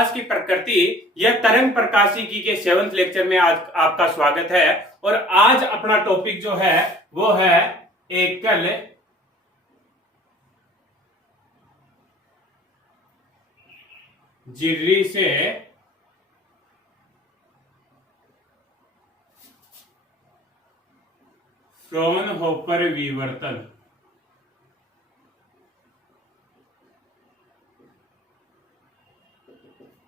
प्रकाश की प्रकृति या तरंग प्रकाशिकी के 7th लेक्चर में आज आपका स्वागत है। और आज अपना टॉपिक जो है वो है एकल झिर्री से फ्रॉनहोफर विवर्तन।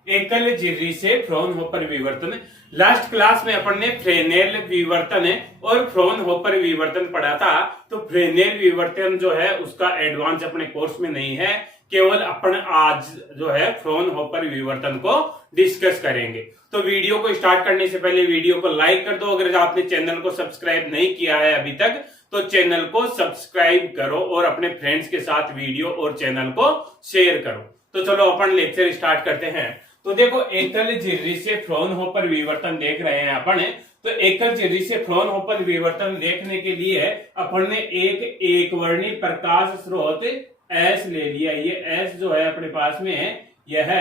एकल झिर्री से फ्रॉनहोफर विवर्तन। लास्ट क्लास में अपन ने फ्रेनेल विवर्तन और फ्रॉनहोफर विवर्तन पढ़ा था। तो फ्रेनेल विवर्तन जो है उसका एडवांस अपने कोर्स में नहीं है, केवल अपन आज जो है फ्रॉनहोफर विवर्तन को डिस्कस करेंगे। तो वीडियो को स्टार्ट करने से पहले वीडियो को लाइक कर दो। अगर आपने चैनल को सब्सक्राइब नहीं किया है अभी तक तो चैनल को सब्सक्राइब करो और अपने फ्रेंड्स के साथ वीडियो और चैनल को शेयर करो। तो चलो अपन लेक्चर स्टार्ट करते हैं। तो देखो, एकल झिर्री से फ्रॉनहोफर विवर्तन देख रहे हैं अपन। तो एकल झिर्री से फ्रॉनहोफर विवर्तन देखने के लिए अपन ने एक वर्णी प्रकाश स्रोत एस ले लिया। ये एस जो है अपने पास में यह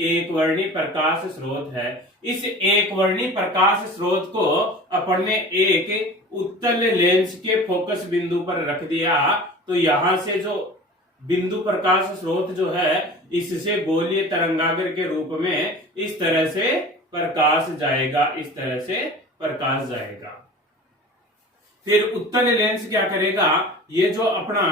एक वर्णी प्रकाश स्रोत है। इस एक वर्णी प्रकाश स्रोत को अपन ने एक उत्तल लेंस के फोकस बिंदु पर रख दिया। तो यहां से जो बिंदु प्रकाश स्रोत जो है इससे गोलीय तरंगाग्र के रूप में इस तरह से प्रकाश जाएगा, इस तरह से प्रकाश जाएगा। फिर उत्तल लेंस क्या करेगा, ये जो अपना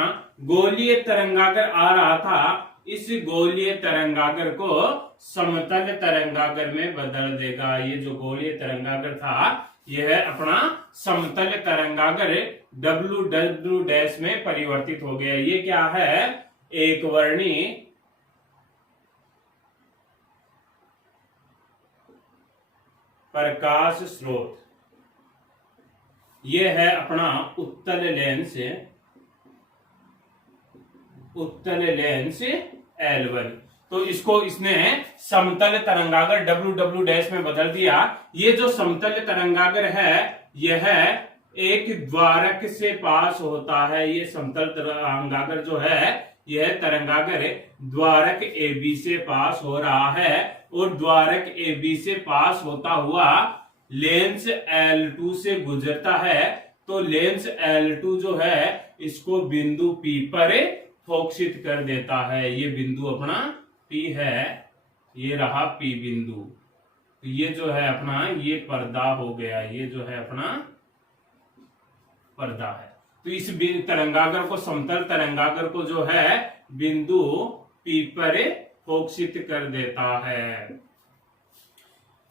गोलीय तरंगाग्र आ रहा था इस गोलीय तरंगाग्र को समतल तरंगाग्र में बदल देगा। ये जो गोलीय तरंगाग्र था यह अपना समतल तरंगाग्र W' में परिवर्तित हो गया। ये क्या है, एक वर्णी प्रकाश स्रोत। ये है अपना उत्तल लेंस L1। तो इसको इसने समतल तरंगाग्र W' में बदल दिया। ये जो समतल तरंगाग्र है यह एक द्वारक से पास होता है। ये समतल तरंगाग्र जो है यह तरंगाग्र द्वारक AB से पास हो रहा है और द्वारक AB से पास होता हुआ लेंस L2 से गुजरता है। तो लेंस L2 जो है इसको बिंदु P पर फोकसित कर देता है। ये बिंदु अपना P है, ये रहा P बिंदु। तो ये जो है अपना ये पर्दा हो गया, ये जो है अपना पर्दा है। तो इस तरंगाग्र को, समतल तरंगाग्र को जो है बिंदु P पर फोकसित कर देता है।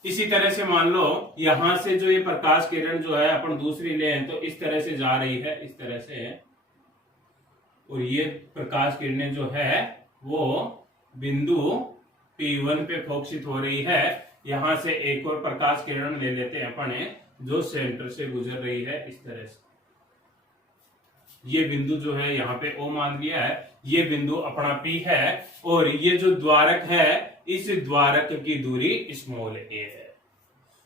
इसी तरह से मान लो यहां से जो ये प्रकाश किरण जो है अपन दूसरी ले हैं तो इस तरह से जा रही है, इस तरह से। और ये प्रकाश किरणें जो है वो बिंदु P1 पे फोकसित हो रही है। यहां से एक और प्रकाश किरण ले लेते हैं अपन जो सेंटर से गुजर रही है, इस तरह से। ये बिंदु जो है यहाँ पे O मान लिया है, ये बिंदु अपना P है और ये जो द्वारक है इस द्वारक की दूरी स्मॉल a है।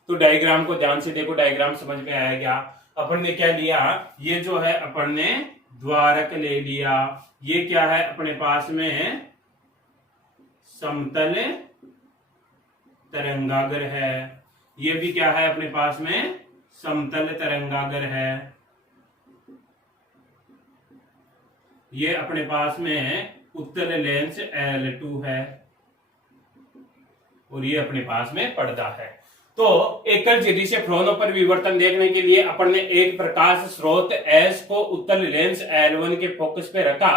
तो डायग्राम को ध्यान से देखो, डायग्राम समझ में आया क्या। अपन ने क्या लिया, ये जो है अपन ने द्वारक ले लिया। ये क्या है अपने पास में समतल तरंगाग्र है। ये भी क्या है अपने पास में समतल तरंगाग्र है। ये अपने पास में उत्तल लेंस L2 है और ये अपने पास में पर्दा है। तो एकल झिर्री से फ्रॉनहोफर विवर्तन देखने के लिए अपन ने एक प्रकाश स्रोत S को उत्तल लेंस L1 के फोकस पे रखा,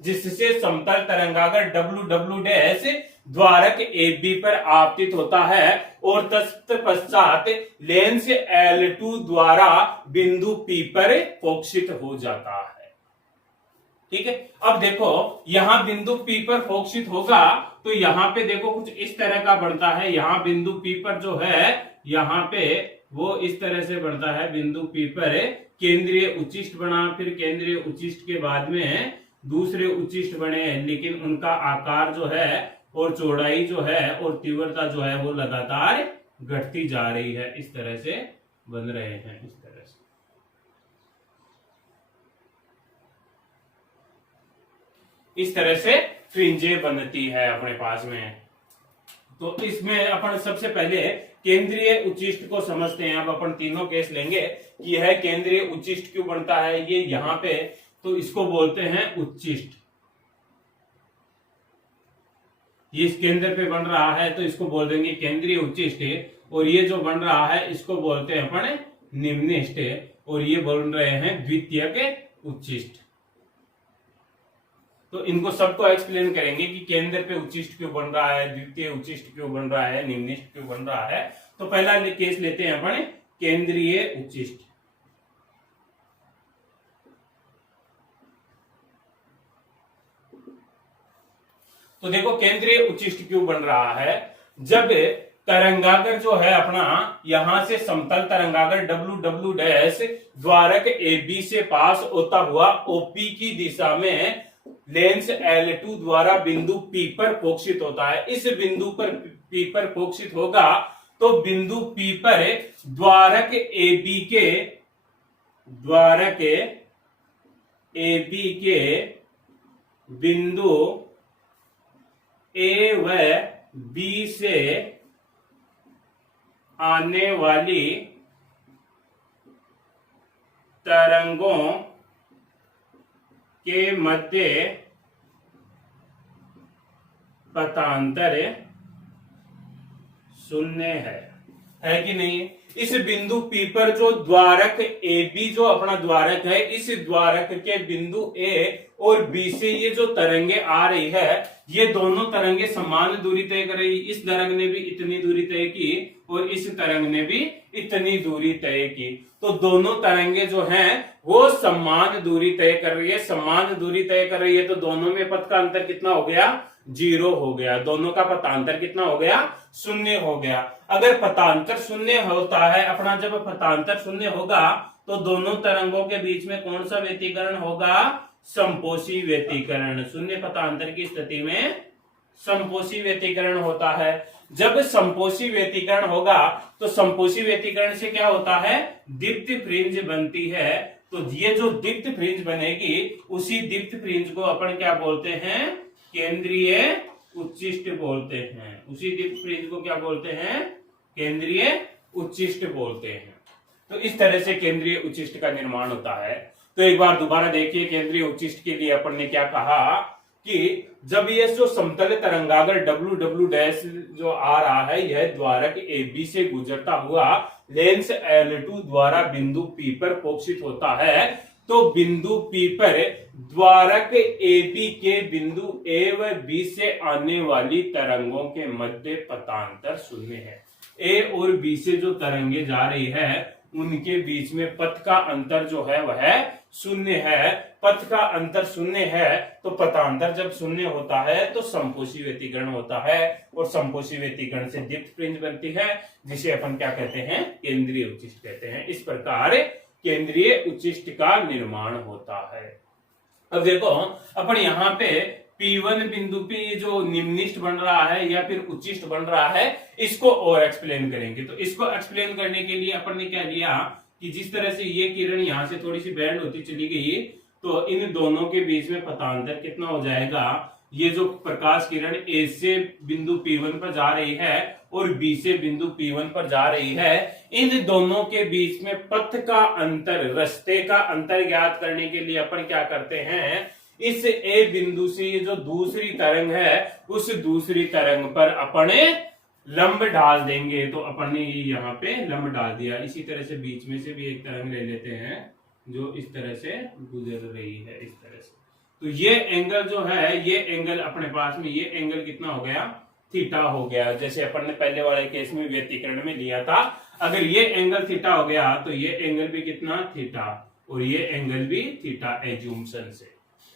जिससे समतल तरंगाग्र W' द्वारक AB पर आपतित होता है और तत्पश्चात लेंस L2 द्वारा बिंदु P पर फोकसित हो जाता है। ठीक है, अब देखो यहां बिंदु P पर फोकसित होगा तो यहां पे देखो कुछ इस तरह का बनता है। यहां बिंदु P पर जो है यहां पे वो इस तरह से बनता है। बिंदु P पर केंद्रीय उच्चिष्ट बना, फिर केंद्रीय उच्चिष्ट के बाद में दूसरे उच्चिष्ट बने, लेकिन उनका आकार जो है और चौड़ाई जो है और तीव्रता जो है वो लगातार घटती जा रही है। इस तरह से बन रहे हैं, इस तरह से। इस तरह से फ्रिंजे बनती है अपने पास में। तो इसमें अपन सबसे पहले केंद्रीय उच्चिष्ट को समझते हैं। अब अपन तीनों केस लेंगे कि यह केंद्रीय उच्चिष्ट क्यों बनता है, ये यहाँ पे, तो इसको बोलते हैं उच्चिष्ट। ये इस केंद्र पे बन रहा है तो इसको बोल देंगे केंद्रीय उच्चिष्ट, और ये जो बन रहा है इसको बोलते हैं अपन निम्निष्ठ, और ये बन रहे हैं द्वितीयक उच्चिष्ट। तो इनको सबको एक्सप्लेन करेंगे कि केंद्र पे उच्चिष्ट क्यों बन रहा है, द्वितीय उच्चिष्ट क्यों बन रहा है, निम्निष्ठ क्यों बन रहा है। तो पहला केस लेते हैं अपन केंद्रीय उच्चिष्ट। तो देखो केंद्रीय उच्चिष्ट क्यों बन रहा है, जब तरंगागर जो है अपना यहां से समतल तरंगागर W डैश द्वारक AB से पास होता हुआ OP की दिशा में लेंस L2 द्वारा बिंदु P पर फोकसित होता है। इस बिंदु पर P पर फोकसित होगा तो बिंदु P पर द्वारक AB के बिंदु A व B से आने वाली तरंगों के मध्य पथांतर शून्य है कि नहीं। इस बिंदु P पर जो द्वारक AB जो अपना द्वारक है, इस द्वारक के बिंदु A और B से ये जो तरंगे आ रही है, ये दोनों तरंगे समान दूरी तय कर रही। इस तरंग ने भी इतनी दूरी तय की और इस तरंग ने भी इतनी दूरी तय की, तो दोनों तरंगे जो हैं वो समान दूरी तय कर रही है। समान दूरी तय कर रही है तो दोनों में पथ का अंतर कितना हो गया, 0 हो गया। दोनों का पथांतर कितना हो गया, 0 हो गया। अगर पथांतर 0 होता है अपना, जब पथांतर 0 होगा तो दोनों तरंगों के बीच में कौन सा व्यतिकरण होगा, समपोषी व्यतिकरण। 0 पथांतर की स्थिति में समपोषी व्यतिकरण होता है। जब समपोषी व्यतिकरण होगा तो समपोषी व्यतिकरण से क्या होता है, दीप्त फ्रिंज बनती है। तो ये जो दीप्त फ्रिंज बनेगी उसी दीप्त फ्रिंज को अपन क्या बोलते हैं, केंद्रीय उच्चिष्ट बोलते हैं। उसी दीप्त फ्रिंज को क्या बोलते हैं, केंद्रीय उच्चिष्ट बोलते हैं। तो इस तरह से केंद्रीय उच्चिष्ट का निर्माण होता है। तो एक बार दोबारा देखिए, केंद्रीय उच्चिष्ट के लिए अपन ने क्या कहा कि जब ये जो समतल तरंगागर W डैश जो आ रहा है, यह द्वारक AB से गुजरता हुआ लेंस L2 द्वारा बिंदु P पर फोकसित होता है, तो बिंदु P पर द्वारक AB के बिंदु A व B से आने वाली तरंगों के मध्य पथांतर 0 है। A और B से जो तरंगे जा रही है उनके बीच में पथ का अंतर जो है वह 0 है। पथ का अंतर 0 है तो पथांतर जब 0 होता है तो समपोषी व्यतिकरण होता है, और समपोषी व्यतिकरण से दीप्त फ्रिंज बनती है, जिसे अपन क्या कहते हैं, केंद्रीय उच्चिष्ट कहते हैं। इस प्रकार केंद्रीय उच्चिष्ट का निर्माण होता है। अब देखो अपन यहाँ पे P1 बिंदु पे ये जो निम्निष्ठ बन रहा है या फिर उच्चिष्ट बन रहा है, इसको और एक्सप्लेन करेंगे। तो इसको एक्सप्लेन करने के लिए अपन ने क्या लिया कि जिस तरह से ये किरण यहाँ से थोड़ी सी बैंड होती चली गई, तो इन दोनों के बीच में पथांतर कितना हो जाएगा, ये जो प्रकाश किरण A से बिंदु P1 पर जा रही है और B से बिंदु P1 पर जा रही है, इन दोनों के बीच में पथ का अंतर, रास्ते का अंतर ज्ञात करने के लिए अपन क्या करते हैं, इस A बिंदु से ये जो दूसरी तरंग है उस दूसरी तरंग पर अपने लंब डाल देंगे। तो अपन ने यहाँ पे लंब डाल दिया। इसी तरह से बीच में से भी एक तरंग ले लेते हैं जो इस तरह से गुजर रही है, इस तरह से। तो ये एंगल जो है, ये एंगल अपने पास में, ये एंगल कितना हो गया, थीटा हो गया। जैसे अपन ने पहले वाले केस में व्यतिकरण में लिया था, अगर ये एंगल थीटा हो गया तो ये एंगल भी कितना, थीटा, और ये एंगल भी थीटा एज्यूमशन से।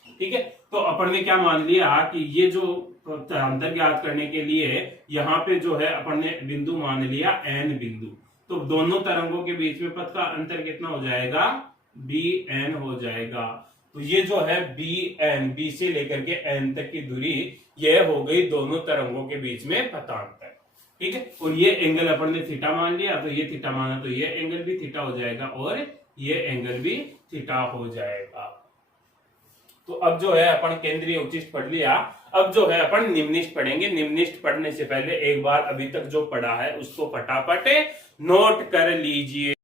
ठीक है, तो अपन ने क्या मान लिया कि ये जो अंतर ज्ञात करने के लिए यहाँ पे जो है अपन ने बिंदु मान लिया N बिंदु, तो दोनों तरंगों के बीच में पथ का अंतर कितना हो जाएगा, BN हो जाएगा। तो ये जो है BN, B से लेकर के N तक की दूरी, यह हो गई दोनों तरंगों के बीच में पथांतर। ठीक है, और ये एंगल अपन ने थीटा मान लिया, तो ये थीटा माना तो ये एंगल भी थीटा हो जाएगा और ये एंगल भी थीटा हो जाएगा। तो अब जो है अपन केंद्रीय उच्चिष्ट पढ़ लिया, अब जो है अपन निम्निष्ठ पढ़ेंगे। निम्निष्ठ पढ़ने से पहले एक बार अभी तक जो पढ़ा है उसको फटाफट नोट कर लीजिए।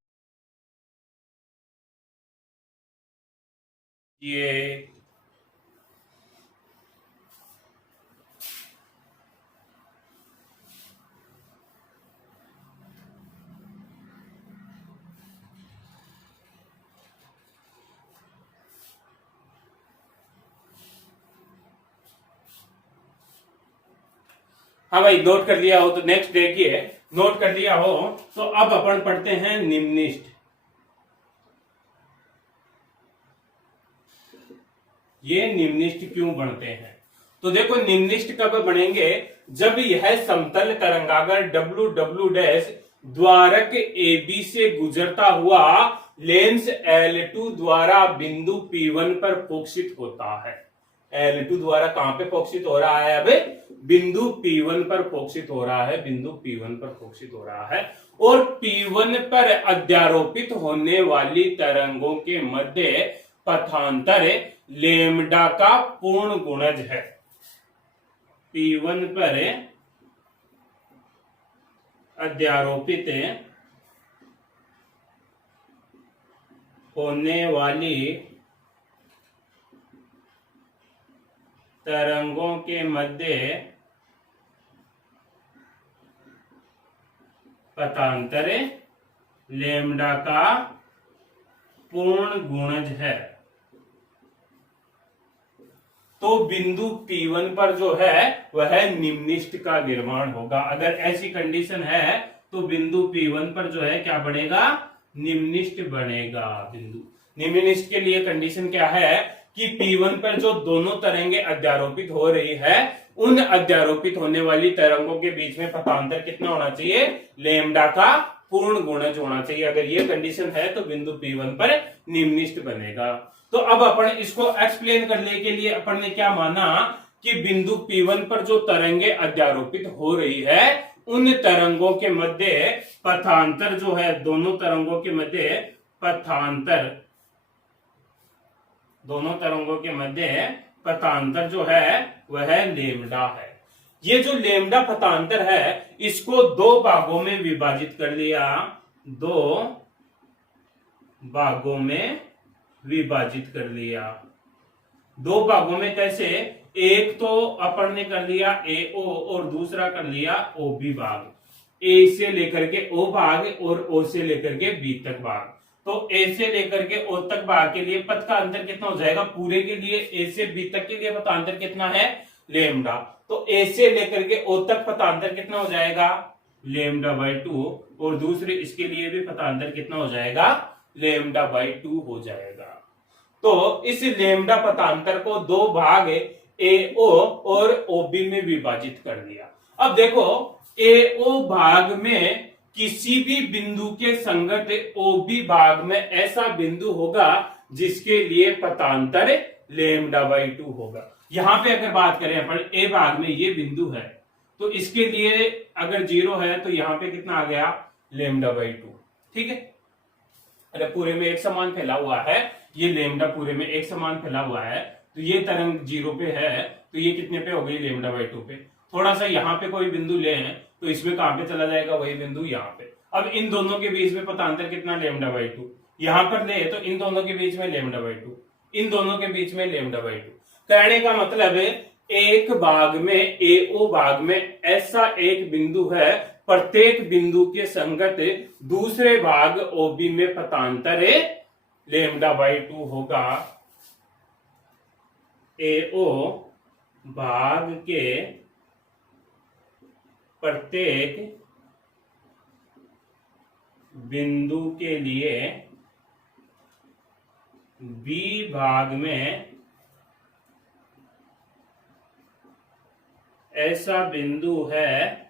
हाँ भाई, नोट कर लिया हो तो नेक्स्ट देखिए, नोट कर लिया हो तो अब अपन पढ़ते हैं निम्निष्ठ। ये निम्निष्ठ क्यों बनते हैं? तो देखो, निम्निष्ठ कब बनेंगे? जब यह समतल तरंगागर डब्ल्यू डैश द्वारक AB से गुजरता हुआ लेंस L2 द्वारा बिंदु P1 पर फोकसित होता है। L2 द्वारा कहां पे फोकसित हो रहा है? अब बिंदु P1 पर फोकसित हो रहा है, बिंदु P1 पर फोकसित हो रहा है। और P1 पर अध्यारोपित होने वाली तरंगों के मध्य पथांतर लेमडा का पूर्ण गुणज है। P1 पर अध्यारोपित होने वाली तरंगों के मध्य पथांतर लेमडा का पूर्ण गुणज है। तो बिंदु P1 पर जो है वह निम्निष्ठ का निर्माण होगा। अगर ऐसी कंडीशन है तो बिंदु P1 पर जो है क्या बनेगा? निम्निष्ठ बनेगा। बिंदु निम्निष्ठ के लिए कंडीशन क्या है कि P1 पर जो दोनों तरंगे अध्यारोपित हो रही है, उन अध्यारोपित होने वाली तरंगों के बीच में पथांतर कितना होना चाहिए? लेमडा का पूर्ण गुणज होना चाहिए। अगर ये कंडीशन है तो बिंदु P1 पर निम्निष्ठ बनेगा। तो अब अपन इसको एक्सप्लेन करने के लिए अपन ने क्या माना कि बिंदु P1 पर जो तरंगे अध्यारोपित हो रही है, उन तरंगों के मध्य पथांतर जो है, दोनों तरंगों के मध्य पथांतर, दोनों तरंगों के मध्य पथांतर जो है वह लेमडा है। ये जो लेमडा पथांतर है, इसको दो भागों में विभाजित कर लिया, दो भागों में विभाजित कर लिया। दो भागों में कैसे? एक तो अपन ने कर लिया AO और दूसरा कर लिया OB भाग। A से लेकर के O भाग और O से लेकर के B तक भाग। तो A से लेकर के O तक भाग के लिए पथ का अंतर कितना हो जाएगा? पूरे के लिए A से B तक के लिए पथांतर कितना है? लेमडा। तो A से लेकर के O तक पथांतर कितना हो जाएगा? Lambda by 2। और दूसरे इसके लिए भी पथांतर कितना हो जाएगा? लेमडा बाई 2 हो जाएगा। तो इस लेमडा पथांतर को दो भाग AO और OB में विभाजित कर दिया। अब देखो, AO भाग में किसी भी बिंदु के संगत OB भाग में ऐसा बिंदु होगा जिसके लिए पथांतर लेमडा बाई 2 होगा। यहां पे अगर बात करें अपन, A भाग में ये बिंदु है तो इसके लिए अगर 0 है तो यहां पे कितना आ गया? Lambda by 2। ठीक है, अरे पूरे में एक समान फैला हुआ है, ये लेमडा पूरे में एक समान फैला हुआ है, तो ये तरंग 0 पे है, तो ये कितने पे हो गई? लेमडा बाई 2 पे। थोड़ा सा यहाँ पे कोई बिंदु ले हैं तो इसमें कहां पे चला जाएगा? वही बिंदु यहाँ पे। अब इन दोनों के बीच में पथांतर कितना? Lambda by 2। यहां पर ले तो इन दोनों के बीच में लेमडा बाई 2, इन दोनों के बीच में लेमडा बाई 2। कहने का मतलब है एक भाग में AO भाग में ऐसा एक बिंदु है, प्रत्येक बिंदु के संगत दूसरे भाग OB में पथांतर लेमडा बाई 2 होगा। AO भाग के प्रत्येक बिंदु के लिए B भाग में ऐसा बिंदु है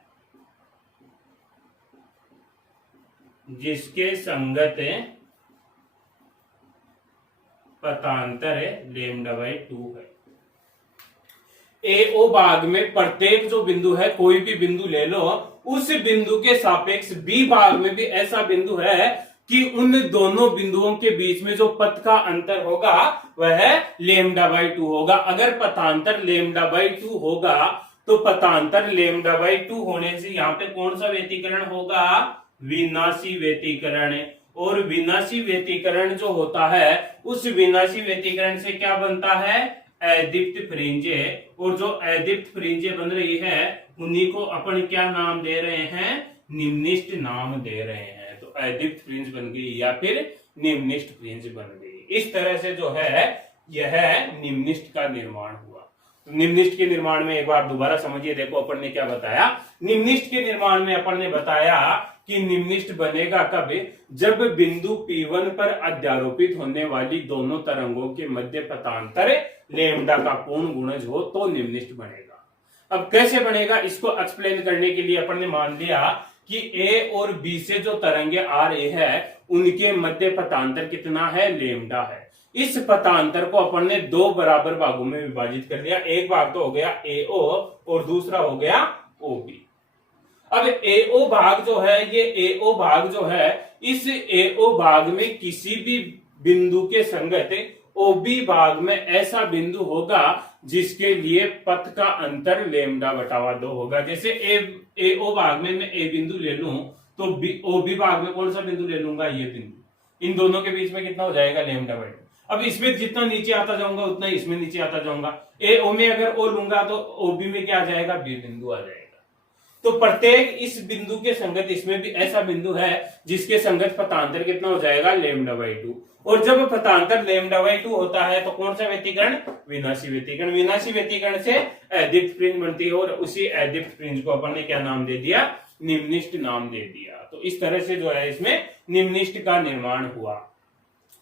जिसके संगत पथांतर लेमडा बाई 2 है। AO भाग में प्रत्येक जो बिंदु है, कोई भी बिंदु ले लो, उस बिंदु के सापेक्ष B भाग में भी ऐसा बिंदु है कि उन दोनों बिंदुओं के बीच में जो पथ का अंतर होगा वह λ/2 होगा। अगर पथांतर λ/2 होगा तो पथांतर λ/2 होने से यहाँ पे कौन सा व्यतिकरण होगा? विनाशी व्यतिकरण। और विनाशी व्यतिकरण जो होता है उस विनाशी व्यतिकरण से क्या बनता है? अदीप्त फ्रिंजे। और जो अदीप्त फ्रिंजे बन रही है उन्हीं को अपन क्या नाम दे रहे हैं? निम्निष्ट नाम दे रहे हैं। तो अदीप्त फ्रिंज बन गई या फिर निम्निष्ट फ्रिंज बन गई। इस तरह से जो है यह निम्निष्ट का निर्माण हुआ। तो निम्निष्ट के निर्माण में एक बार दोबारा समझिए, देखो अपन ने क्या बताया। निम्निष्ट के निर्माण में अपन ने बताया कि निम्निष्ट बनेगा कब? जब बिंदु P1 पर अध्यारोपित होने वाली दोनों तरंगों के मध्य पथांतर लेमडा का पूर्ण गुणज हो तो निम्निष्ट बनेगा। अब कैसे बनेगा इसको एक्सप्लेन करने के लिए अपन ने मान लिया कि A और B से जो तरंगे आ रही है उनके मध्य पथांतर कितना है? लेमडा है। इस पथांतर को अपन ने दो बराबर भागों में विभाजित कर दिया। एक भाग तो हो गया AO और दूसरा हो गया OB। अब AO भाग जो है, ये AO भाग जो है, इस AO भाग में किसी भी बिंदु के संगत OB भाग में ऐसा बिंदु होगा जिसके लिए पथ का अंतर λ/2 होगा। जैसे AO भाग में मैं A बिंदु ले लूं तो OB भाग में कौन सा बिंदु ले लूंगा? ये बिंदु। इन दोनों के बीच में कितना हो जाएगा? λ/2। अब इसमें जितना नीचे आता जाऊंगा उतना इसमें नीचे आता जाऊंगा। AO में अगर O लूंगा तो OB में क्या आ जाएगा? B बिंदु आ जाएगा। तो प्रत्येक इस बिंदु के संगत इसमें भी ऐसा बिंदु है जिसके संगत पथांतर कितना हो जाएगा? λ/2। और जब पथांतर λ/2 होता है तो कौन सा व्यतिकरण? विनाशी व्यतिकरण। विनाशी व्यतिकरण से अदीप्त फ्रिंज बनती है और उसी अदीप्त फ्रिंज को अपन ने क्या नाम दे दिया? निम्निष्ट नाम दे दिया। तो इस तरह से जो है इसमें निम्निष्ट का निर्माण हुआ।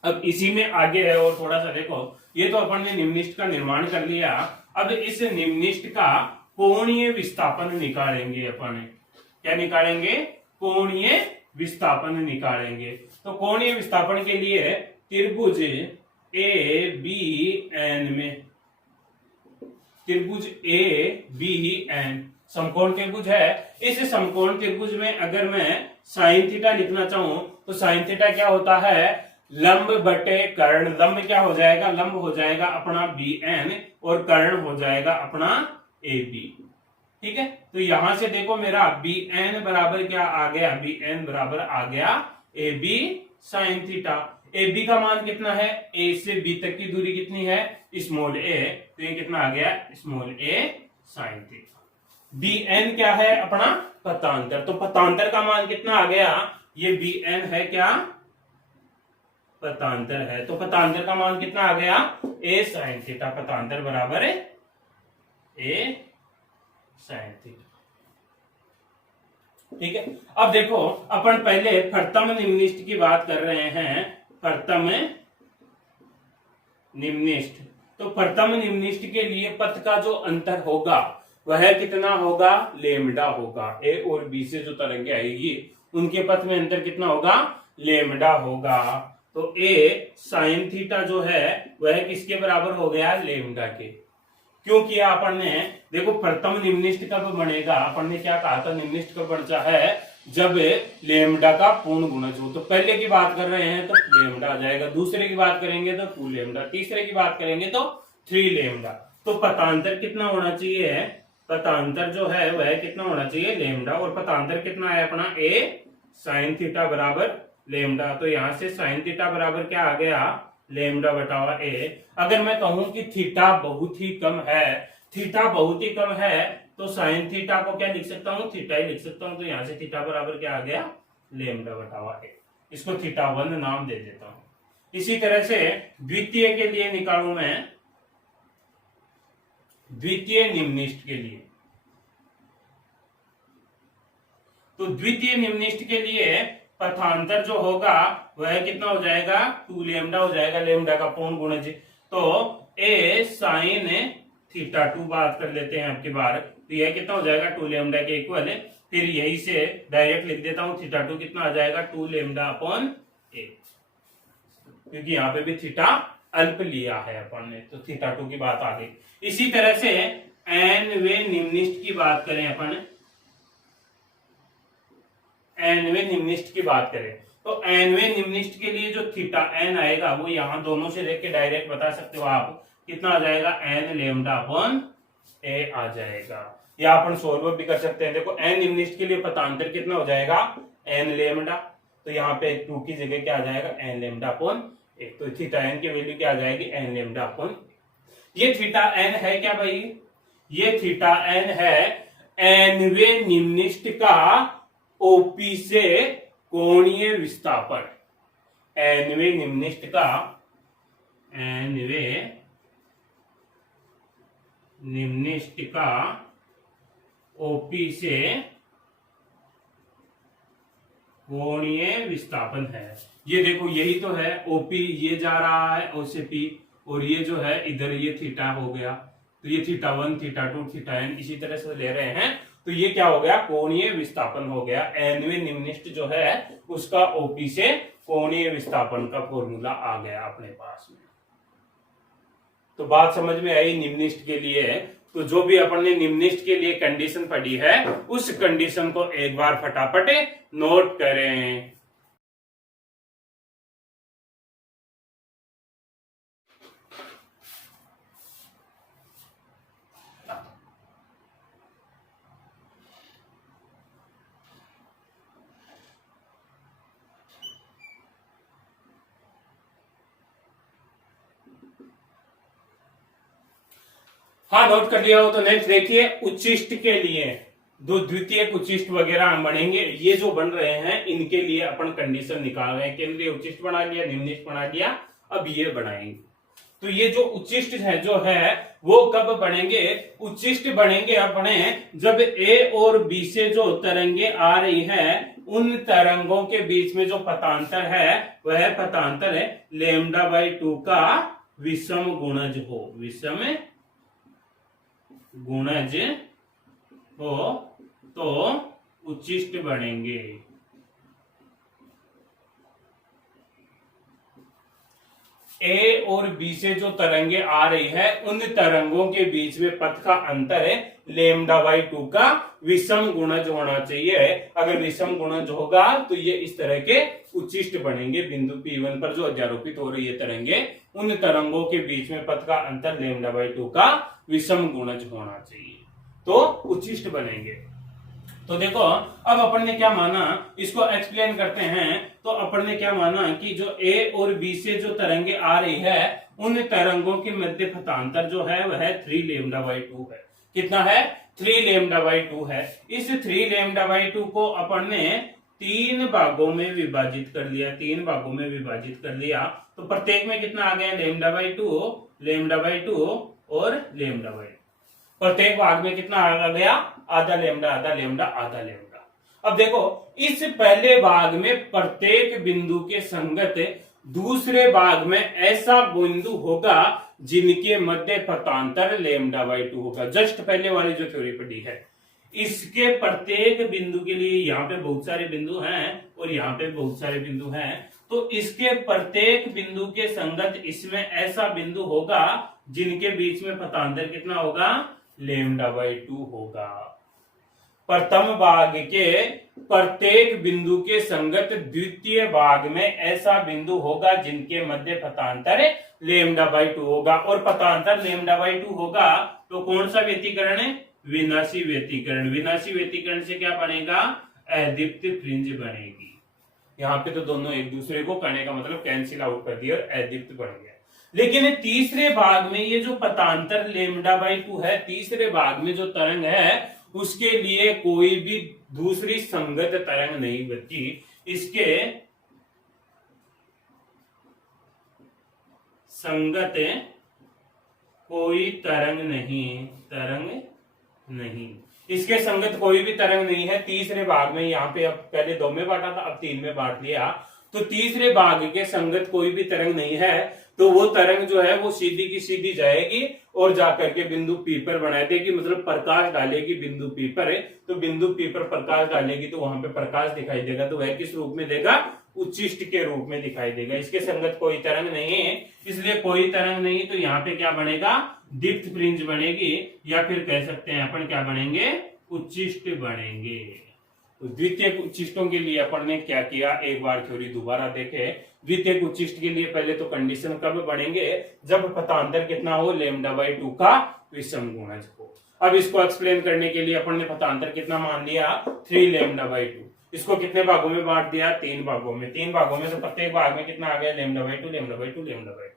अब इसी में आगे है और थोड़ा सा देखो, ये तो अपन ने निम्निष्ट का निर्माण कर लिया। अब इस निम्निष्ट का कोणीय विस्थापन निकालेंगे अपन। क्या निकालेंगे? कोणीय विस्थापन निकालेंगे। तो कोणीय विस्थापन के लिए त्रिभुज ABN में, त्रिभुज ABN समकोण त्रिभुज है। इस समकोण त्रिभुज में अगर मैं साइन थीटा लिखना चाहूं तो साइन थीटा क्या होता है? लंब बटे कर्ण। लंब क्या हो जाएगा? लंब हो जाएगा अपना BN और कर्ण हो जाएगा अपना AB। ठीक है, तो यहां से देखो मेरा BN बराबर क्या आ गया? BN बराबर आ गया AB साइन थीटा। AB का मान कितना है? A से B तक की दूरी कितनी है? Small a। तो ये कितना आ गया? Small a sine theta. BN क्या है? अपना पथांतर। तो पथांतर का मान कितना आ गया? ये BN है क्या? पथांतर है। तो पथांतर का मान कितना आ गया? A sine theta. पथांतर बराबर है A साइन थीटा। ठीक है, अब देखो अपन पहले प्रथम निम्निष्ट की बात कर रहे हैं। प्रथम निम्निष्ट, तो प्रथम निम्निष्ट के लिए पथ का जो अंतर होगा वह कितना होगा? लेमडा होगा। A और B से जो तरंगे आएगी उनके पथ में अंतर कितना होगा? लेमडा होगा। तो A साइन थीटा जो है वह किसके बराबर हो गया? लेमडा के। क्यों किया अपन ने? देखो प्रथम निम्निष्ट कब बनेगा? अपन ने क्या कहा था? निम्निष्ट कब बनता है? जब लेमडा का पूर्ण गुणज हो। तो पहले की बात कर रहे हैं तो लेमडा आ जाएगा, दूसरे की बात करेंगे तो 2 लेमडा, तीसरे की बात करेंगे तो 3 लेमडा। तो पथांतर कितना होना चाहिए? पथांतर जो है वह कितना होना चाहिए? लेमडा। और पथांतर कितना है अपना? A साइन थीटा बराबर लेमडा। तो यहां से साइन थीटा बराबर क्या आ गया? लेमडा बटावा A। अगर मैं कहूं कि थीटा बहुत ही कम है, थीटा बहुत ही कम है, तो साइन थीटा को क्या लिख सकता हूं? थीटा ही लिख सकता हूं। तो यहां से थीटा बराबर क्या आ गया? लेमडा बटावा A। इसको थीटा 1 नाम दे देता हूं। इसी तरह से द्वितीय के लिए निकालू मैं, द्वितीय निम्निष्ट के लिए। तो द्वितीय निम्निष्ट के लिए पथांतर जो होगा वह कितना हो जाएगा? 2 लेमडा हो जाएगा। लेमडा का पूर्ण गुणज। तो A साइन थीटा 2 बात कर लेते हैं आपकी बार। तो यह कितना हो जाएगा? 2 लेमडा के इक्वल है। फिर यही से डायरेक्ट लिख देता हूं थीटा 2 कितना आ जाएगा? 2 लेमडा अपॉन A, क्योंकि यहाँ पे भी थीटा अल्प लिया है अपन ने, तो थीटा 2 की बात आ गई। इसी तरह से nवे निम्निष्ट की बात करें अपन, nवे निम्निष्ट की बात करें तो एनवें निम्निष्ठ के लिए जो थीटा एन आएगा वो यहां दोनों से देख के डायरेक्ट बता सकते हो आप, कितना आ जाएगा, एन लेमडा अपॉन ए आ जाएगा। या अपन सोल्व भी कर सकते हैं। देखो एन निम्निष्ठ के लिए पथांतर कितना हो जाएगा, एन लेमडा, तो यहाँ पे 2 की जगह क्या आ जाएगा, एन लेमडा अपॉन ए। तो थीटा एन की वैल्यू क्या आ जाएगी, एन लेमडा अपॉन। ये थीटा एन है क्या भाई, ये थीटा एन है एनवे निम्निष्ठ का ओपी से कोणीय विस्थापन। एनवे निम्निष्ठ का, एनवे निम्निष्ठ का ओपी से कोणीय विस्थापन है। ये देखो यही तो है, ओपी ये जा रहा है ओ से पी, और ये जो है इधर ये थीटा हो गया, तो ये थीटा 1 थीटा 2 थीटा एन इसी तरह से ले रहे हैं, तो ये क्या हो गया, कोणीय विस्थापन हो गया। एनवे निम्निष्ठ जो है उसका ओपी से कोणीय विस्थापन का फॉर्मूला आ गया अपने पास में। तो बात समझ में आई निम्निष्ठ के लिए। तो जो भी अपन ने निम्निष्ठ के लिए कंडीशन पढ़ी है उस कंडीशन को एक बार फटाफट नोट करें। हाँ नोट कर लिया हो तो नेक्स्ट देखिए, उच्चिष्ट के लिए दो द्वितीयक उच्चिष्ट वगैरह बनेंगे, ये जो बन रहे हैं इनके लिए अपन कंडीशन निकाल रहे हैं। केंद्रीय उच्चिष्ट बना लिया, निम्निष्ठ बना लिया, अब ये बनाएंगे। तो ये जो उच्चिष्ट है जो है वो कब बनेंगे, उच्चिष्ट बनेंगे अपने जब ए और बी से जो तरंगे आ रही है उन तरंगों के बीच में जो पथांतर है वह पथांतर है λ/2 का विषम गुणज हो, विषम गुणज हो तो उच्चिष्ट बनेंगे। ए और बी से जो तरंगे आ रही है उन तरंगों के बीच में पथ का अंतर है λ/2 का विषम गुणज होना चाहिए। अगर विषम गुणज होगा तो ये इस तरह के उच्चिष्ट बनेंगे। बिंदु P1 पर जो अध्यारोपित हो रही है तरंगे, उन तरंगों के बीच में पथ का अंतर λ/2 का विषम गुणज होना चाहिए, तो उच्चिष्ट बनेंगे। तो देखो अब अपन ने क्या माना, इसको एक्सप्लेन करते हैं। तो अपन ने क्या माना कि जो ए और बी से जो तरंगे आ रही है उन तरंगों के मध्य पथांतर जो है वह 3λ/2 है। कितना है, 3λ/2 है। इस 3λ/2 को अपन ने 3 भागों में विभाजित कर लिया, 3 भागों में विभाजित कर लिया। तो प्रत्येक में कितना आ गया, λ/2 और λ/2। प्रत्येक भाग में कितना आ गया, आधा लेमडा आधा लेमडा आधा लेमडा। अब देखो इस पहले भाग में प्रत्येक बिंदु के संगत दूसरे भाग में ऐसा बिंदु होगा जिनके मध्य पथांतर λ/2 होगा। जस्ट पहले वाली जो थ्योरी पढ़ी है, इसके प्रत्येक बिंदु के लिए यहाँ पे बहुत सारे बिंदु हैं और यहाँ पे बहुत सारे बिंदु हैं, तो इसके प्रत्येक बिंदु के संगत इसमें ऐसा बिंदु होगा जिनके बीच में पथांतर कितना होगा, λ/2 होगा। प्रथम भाग के प्रत्येक बिंदु के संगत द्वितीय भाग में ऐसा बिंदु होगा जिनके मध्य पथांतर λ/2 होगा। और पथांतर λ/2 होगा तो कौन सा व्यतिकरण है, विनाशी व्यतिकरण। विनाशी व्यतिकरण से क्या बनेगा, अदीप्त फ्रिंज बनेगी। यहाँ पे तो दोनों एक दूसरे को करने का मतलब कैंसिल आउट कर दिया और अदीप्त बन गया। लेकिन तीसरे भाग में ये जो पथांतर λ/2 है, तीसरे भाग में जो तरंग है उसके लिए कोई भी दूसरी संगत तरंग नहीं बची। इसके संगत कोई तरंग नहीं, इसके संगत कोई भी तरंग नहीं है तीसरे भाग में। यहाँ पे अब पहले 2 में बांटा था, अब 3 में बांट लिया। तो तीसरे भाग के संगत कोई भी तरंग नहीं है, तो वो तरंग जो है वो सीधी की सीधी जाएगी और जाकर के बिंदु P पर बना देगी, मतलब प्रकाश डालेगी बिंदु P पर। तो बिंदु P पर प्रकाश डालेगी तो वहां पे प्रकाश दिखाई देगा, तो वह किस रूप में देगा, उच्चिष्ट के रूप में दिखाई देगा। इसके संगत कोई तरंग नहीं है, इसलिए कोई तरंग नहीं, तो यहाँ पे क्या बनेगा, दीप्त फ्रिंज बनेगी, या फिर कह सकते हैं अपन क्या बनेंगे, उच्चिष्ट बनेंगे। तो द्वितीयक उच्चिष्टों के लिए अपन ने क्या किया, एक बार थ्योरी दोबारा देखे। द्वितीयक उच्चिष्ट के लिए पहले तो कंडीशन कब बढ़ेंगे, जब पथांतर कितना हो, λ/2 का विषम गुणज हो। अब इसको एक्सप्लेन करने के लिए अपन ने पथांतर कितना मान लिया, 3 λ/2। इसको कितने भागों में बांट दिया, 3 भागों में। 3 भागों में तो प्रत्येक भाग में कितना आ गया, λ/2 λ/2 λ/2।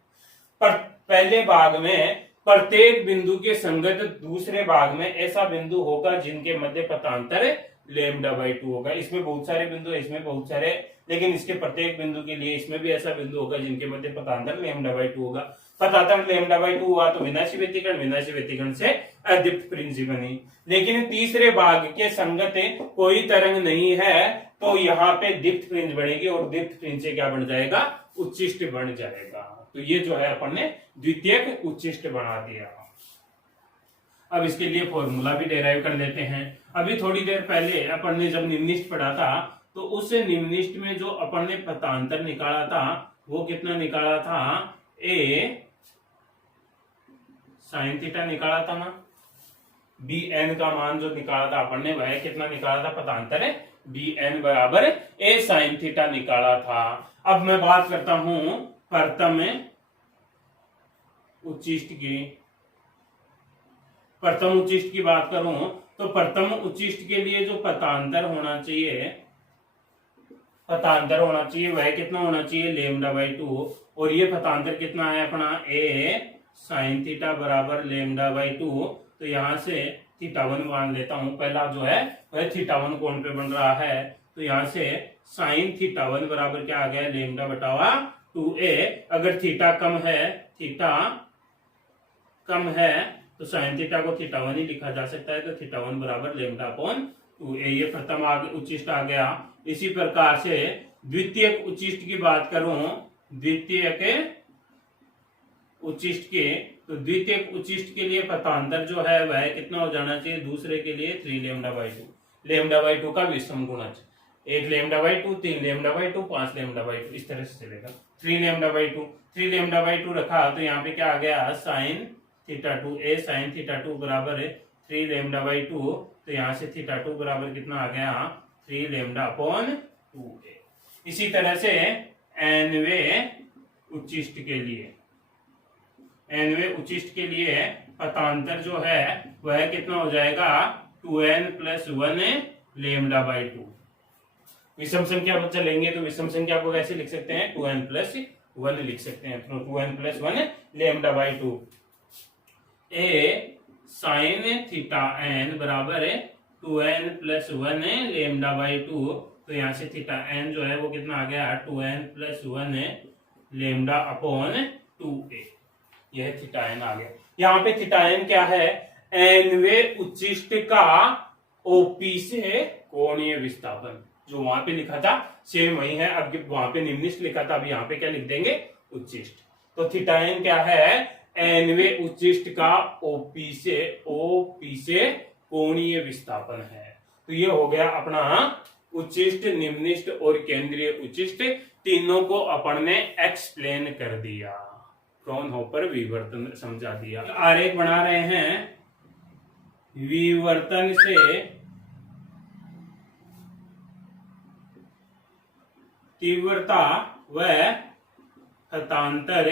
पर पहले भाग में प्रत्येक बिंदु के संगत दूसरे भाग में ऐसा बिंदु होगा जिनके मध्य पथांतर λ/2 होगा। इसमें बहुत सारे बिंदु है, इसमें बहुत सारे, लेकिन इसके प्रत्येक बिंदु के लिए इसमें भी ऐसा बिंदु होगा जिनके मध्य पथांतर λ/2 होगा। पथांतर λ/2 हुआ तो विनाशी व्यतिकरण, विनाशी व्यतिकरण से अदीप्त प्रिंसिप बनी। लेकिन तीसरे भाग के संगत कोई तरंग नहीं है, तो यहाँ पे दीप्त प्रिंज बढ़ेगी और दीप्त प्रिंज से क्या बन जाएगा, उच्चिष्ट बन जाएगा। तो ये जो है अपन ने द्वितीयक उच्चिष्ट बना दिया। अब इसके लिए फॉर्मूला भी डेराइव कर लेते हैं। अभी थोड़ी देर पहले अपन ने जब निम्निष्ट पढ़ा था, तो उस निम्निष्ट में जो अपन ने पथांतर निकाला था वो कितना निकाला था, a sin थीटा निकाला था ना। bn का मान जो निकाला था अपन ने वह कितना निकाला था, पथांतर bn बराबर a sin थीटा निकाला था। अब मैं बात करता हूं प्रथम उच्चिष्ट की। प्रथम उच्चिष्ट की बात करूं तो प्रथम उच्चिष्ट के लिए जो पथांतर होना चाहिए, पथांतर होना चाहिए वह कितना होना चाहिए, λ/2। और ये पथांतर कितना है अपना, a sin थीटा बराबर λ/2। तो यहां से θ1 मान लेता हूं। पहला जो है वह θ1 कोण पे बन रहा है, तो यहां से sin θ1 बराबर क्या आ गया, λ/2a। अगर थीटा कम है, थीटा कम है तो sin थीटा को θ1 ही लिखा जा सकता है। तो θ1 बराबर λ/2a। ये प्रथम उच्चिष्ट आ गया। इसी प्रकार से द्वितीयक उच्चिष्ट की बात करूं, द्वितीयक उच्चिष्ट के, तो द्वितीयक उच्चिष्ट के लिए पथांतर जो है वह कितना हो जाना चाहिए, दूसरे के लिए 3 λ/2। λ/2 का विषम गुणज, 1 λ/2, 3 λ/2, 5 λ/2, इस तरह से चलेगा। 3 λ/2, 3 λ/2 रखा तो यहाँ पे क्या आ गया, sin θ2, a sin θ2 बराबर 3 λ/2। तो यहाँ से θ2 बराबर कितना आ गया, 3 λ/2a। इसी तरह से nवे उच्चिष्ट के लिए, nवे उच्चिष्ट के लिए पथांतर जो है वह कितना हो जाएगा, 2n + 1 λ/2। विषम संख्या पर चलेंगे तो विषम संख्या को कैसे लिख सकते हैं, 2n + 1 लिख सकते हैं। तो 2n + 1 λ/2। a sin θn बराबर 2n + 1 λ/2। तो यहाँ से θn जो है वो कितना आ गया, 2n + 1 λ/2a। यह θn आ गया। यहाँ पे θn क्या है, nवे उच्चिष्ट का OP से कोणीय विस्थापन। जो वहां पे लिखा था सेम वही है। अब वहां पे निम्निष्ट लिखा था, अब यहाँ पे क्या लिख देंगे, उच्चिष्ट। तो θn क्या है, nवे उच्चिष्ट का OP से कोणीय विस्थापन है। तो ये हो गया अपना उच्चिष्ट, निम्निष्ट और केंद्रीय उच्चिष्ट, तीनों को अपन ने एक्सप्लेन कर दिया, फ्रॉनहोफर विवर्तन समझा दिया। आरेख बना रहे हैं, विवर्तन से तीव्रता व पथांतर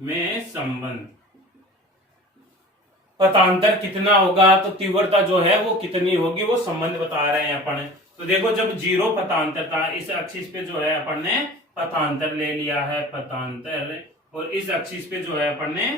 में संबंध। पथांतर कितना होगा तो तीव्रता जो है वो कितनी होगी, वो संबंध बता रहे हैं अपन। तो देखो जब 0 पथांतर था, इस एक्सिस पे जो है अपन ने पथांतर ले लिया है, पथांतर, और इस एक्सिस पे जो है अपन ने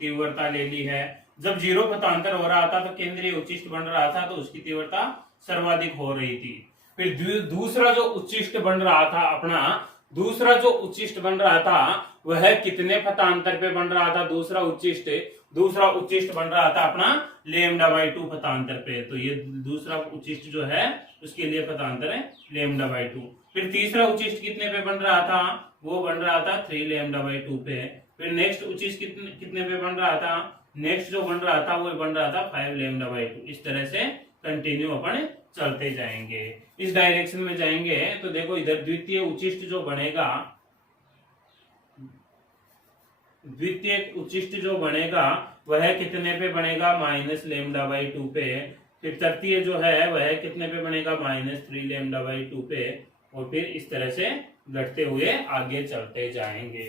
तीव्रता ले ली है। जब 0 पथांतर हो रहा था तो केंद्रीय उच्चिष्ट बन रहा था, तो उसकी तीव्रता सर्वाधिक हो रही थी। फिर दूसरा जो उच्चिष्ट बन रहा था अपना, दूसरा जो उच्चिष्ट बन रहा था वह कितने पथांतर पे बन रहा था, दूसरा उच्चिष्ट बन रहा था अपना λ/2 पथांतर पे। तो ये दूसरा उच्चिष्ट जो है उसके लिए पथांतर है λ/2। फिर तीसरा उच्चिष्ट कितने पे बन रहा था, वो बन रहा था 3 λ/2 पे। फिर नेक्स्ट उच्चिष्ट कितने पे बन रहा था, नेक्स्ट जो बन रहा था वो बन रहा था 5 λ/2। इस तरह से कंटिन्यू अपन चलते जाएंगे, इस डायरेक्शन में जाएंगे। तो देखो इधर द्वितीय उच्चिष्ट जो बनेगा, द्वितीय उच्चिष्ट जो बनेगा वह कितने पे बनेगा, -λ/2 पे। फिर तृतीय जो है वह कितने पे बनेगा, -3λ/2 पे, और फिर इस तरह से घटते हुए आगे चलते जाएंगे।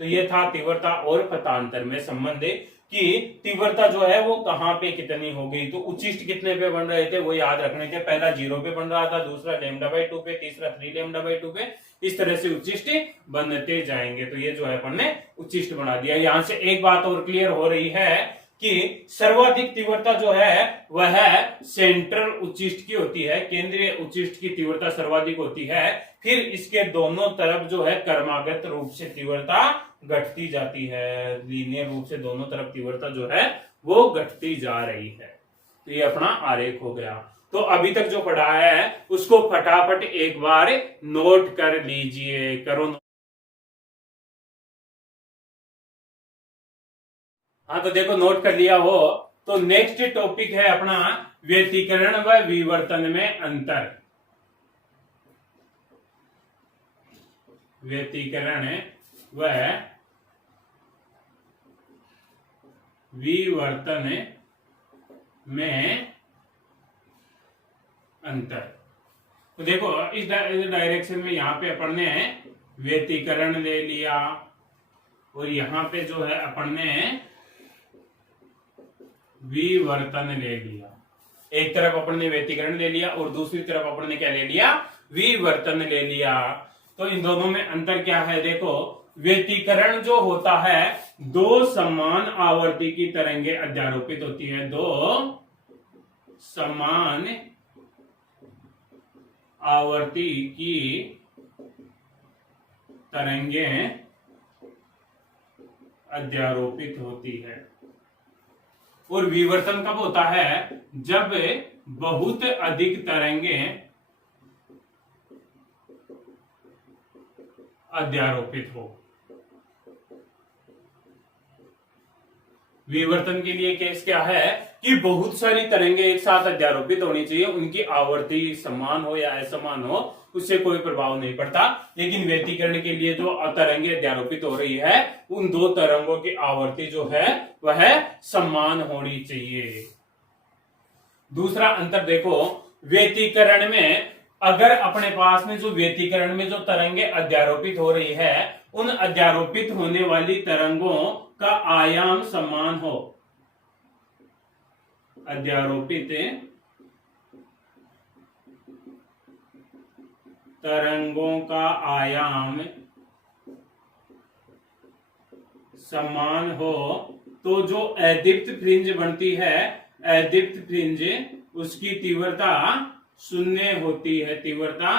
तो ये था तीव्रता और पथांतर में संबंध कि तीव्रता जो है वो कहाँ पे कितनी हो गई। तो उच्चिष्ट कितने पे बन रहे थे वो याद रखने के, पहला 0 पे बन रहा था, दूसरा λ/2 पे, तीसरा 3λ/2 पे, इस तरह से उच्चिष्ट बनते जाएंगे। तो ये जो है अपन ने उच्चिष्ट बना दिया। यहां से एक बात और क्लियर हो रही है कि सर्वाधिक तीव्रता जो है वह सेंट्रल उच्चिष्ट की होती है, केंद्रीय उच्चिष्ट की तीव्रता सर्वाधिक होती है। फिर इसके दोनों तरफ जो है क्रमागत रूप से तीव्रता घटती जाती है, लीनियर रूप से दोनों तरफ तीव्रता जो है वो घटती जा रही है। तो ये अपना आरेख हो गया। तो अभी तक जो पढ़ा है उसको फटाफट एक बार नोट कर लीजिए, करो। हाँ तो देखो नोट कर लिया हो तो नेक्स्ट टॉपिक है अपना व्यतिकरण व विवर्तन में अंतर। व्यतिकरण व विवर्तन में अंतर। तो देखो इस डायरेक्शन में यहां पे अपन ने व्यतिकरण ले लिया और यहां पे जो है अपन ने विवर्तन ले लिया। एक तरफ अपन ने व्यतिकरण ले लिया और दूसरी तरफ अपन ने क्या ले लिया, विवर्तन ले लिया। तो इन दोनों में अंतर क्या है, देखो व्यतिकरण जो होता है दो समान आवर्ती की तरंगे अध्यारोपित होती है, दो समान आवर्ती की तरंगे अध्यारोपित होती है। और विवर्तन कब होता है, जब बहुत अधिक तरंगे अध्यारोपित हो। विवर्तन के लिए केस क्या है कि बहुत सारी तरंगे एक साथ अध्यारोपित होनी चाहिए, उनकी आवर्ती समान हो या असमान हो उससे कोई प्रभाव नहीं पड़ता। लेकिन व्यतिकरण के लिए जो तरंगे अध्यारोपित हो रही है उन दो तरंगों की आवर्ती जो है वह समान होनी चाहिए। दूसरा अंतर देखो, व्यतिकरण में अगर अपने पास में जो व्यतिकरण में जो तरंगे अध्यारोपित हो रही है उन अध्यारोपित होने वाली तरंगों का आयाम समान हो, अध्यारोपित तरंगों का आयाम समान हो, तो जो अदीप्त फ्रिंज बनती है, अदीप्त फ्रिंज उसकी तीव्रता शून्य होती है, तीव्रता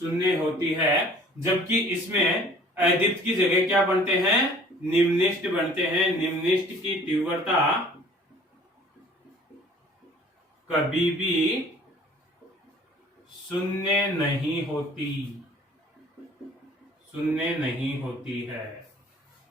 शून्य होती है। जबकि इसमें अदीप्त की जगह क्या बनते हैं, निम्निष्ट बनते हैं। निम्निष्ट की तीव्रता कभी भी शून्य नहीं होती, शून्य नहीं होती है।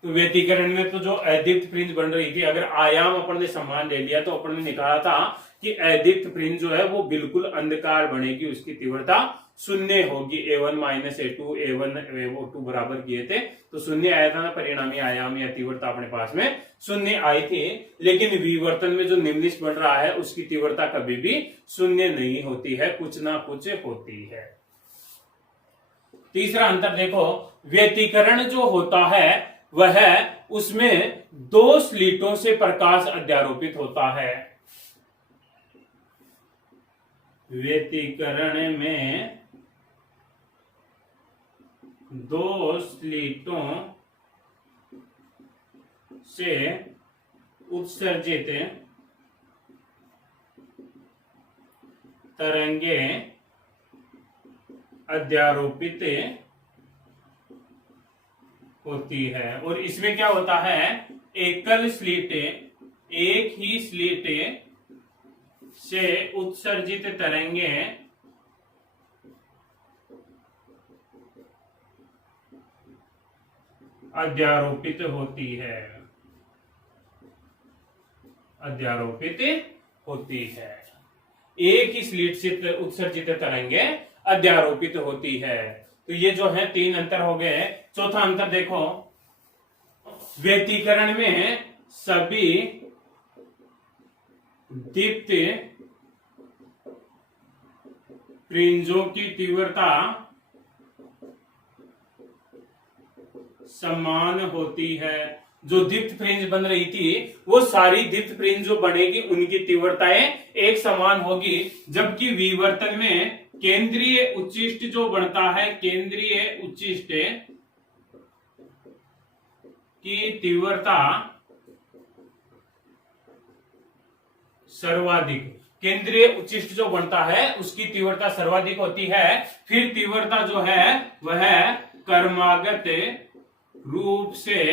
तो व्यतिकरण में तो जो अदीप्त फ्रिंज बन रही थी, अगर आयाम अपन ने समान ले लिया तो अपन ने निकाला था कि अदीप्त फ्रिंज जो है वो बिल्कुल अंधकार बनेगी, उसकी तीव्रता शून्य होगी। A1 - A2 A1 A2 बराबर किए थे तो शून्य आया था ना, परिणामी आयाम या तीव्रता अपने पास में शून्य आई थी। लेकिन विवर्तन में जो निम्निष्ट बन रहा है उसकी तीव्रता कभी भी शून्य नहीं होती है, कुछ ना कुछ होती है। तीसरा अंतर देखो, व्यतिकरण जो होता है वह उसमें दो स्लिटों से प्रकाश अध्यारोपित होता है। व्यतिकरण में दो स्लिटों से उत्सर्जित तरंगे अध्यारोपित होती है। और इसमें क्या होता है, एकल स्लिट, एक ही स्लिट से उत्सर्जित तरंगे अध्यारोपित होती है, अध्यारोपित होती है। एक ही स्लिट से उत्सर्जित तरंगे अध्यारोपित होती है। तो ये जो है तीन अंतर हो गए। चौथा अंतर देखो, व्यतिकरण में सभी दीप्त फ्रिंजों की तीव्रता समान होती है। जो दीप्त फ्रिंज बन रही थी वो सारी दीप्त फ्रिंज जो बनेगी उनकी तीव्रताएं एक समान होगी, जबकि विवर्तन में केंद्रीय उच्चिष्ट जो बनता है, केंद्रीय उच्चिष्ट की तीव्रता सर्वाधिक, केंद्रीय उच्चिष्ट जो बनता है उसकी तीव्रता सर्वाधिक होती है। फिर तीव्रता जो है वह क्रमागत रूप से